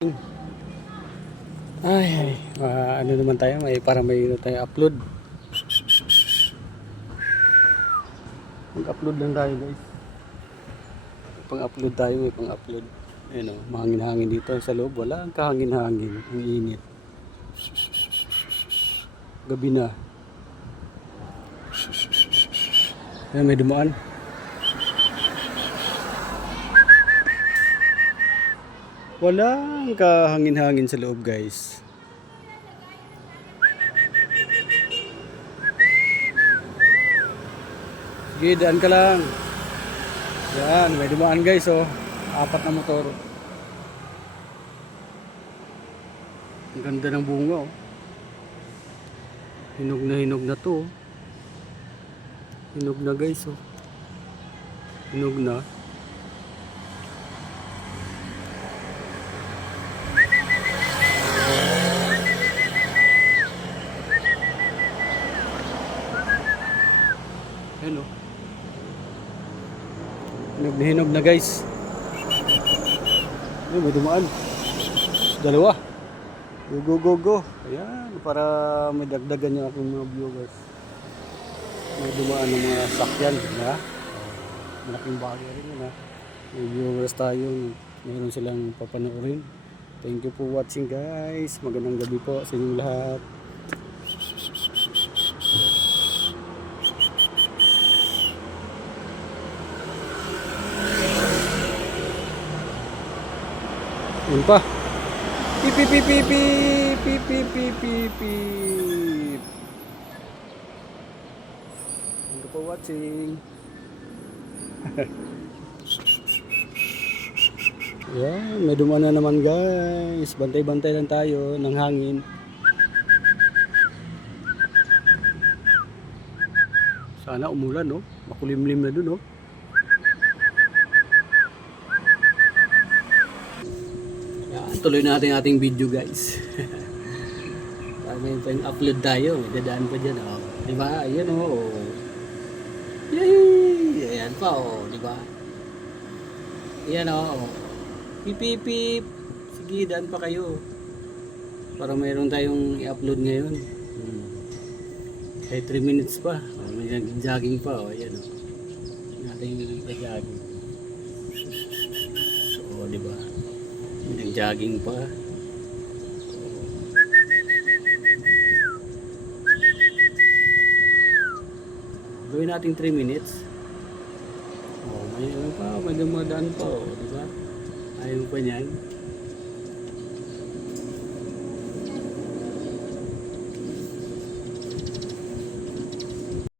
Ano naman tayo, may tayo upload. Mag-upload lang tayo, guys. Pang-upload tayo, may pang-upload. Ayun oh, mahangin-hangin dito sa loob. Wala ang kahangin-hangin, ang init. Gabi na. Ayun, may dumaan. Wala ang kahangin-hangin sa loob, guys. Sige, daan ka lang. Yan, may dumaan, guys, oh. 4 na motor. Ang ganda ng bunga, oh. Hinog na to, oh. Hinog na, guys, oh. Hinog na. Ayan, oh. Hinog na, guys. Ayun, may dumaan. Dalawa. Go. Ayan, para may dagdagan yung aking mga viewers. May dumaan ng mga sakyan, ha? Malaking bagay rin yun, ha? May viewers tayo. Mayroon silang papanoorin. Thank you for watching, guys. Magandang gabi po sa inyong lahat. Yun pa. Pip. Thank you for watching. Yan, may dumaan na naman, guys. Bantay-bantay lang tayo ng hangin. Sana umulan, no? Makulimlim na dun, no? Tuloy natin ating video, guys. May upload tayo, may dadaan pa dyan, oh. Diba? Ayan, oh. Yay! Ayan pa, oh. Diba? Ayan, oh. Pip. Sige, daan pa kayo. Para mayroon tayong i-upload ngayon. Kahit 3 minutes pa. Oh, may jogging pa, oh. Ayan, oh. Nating jogging. Oh, diba? Nag-jogging pa. Gawin natin 3 minutes. Oh, may ano pa, may dumadaan pa, oh, di ba? Ayaw pa niyan.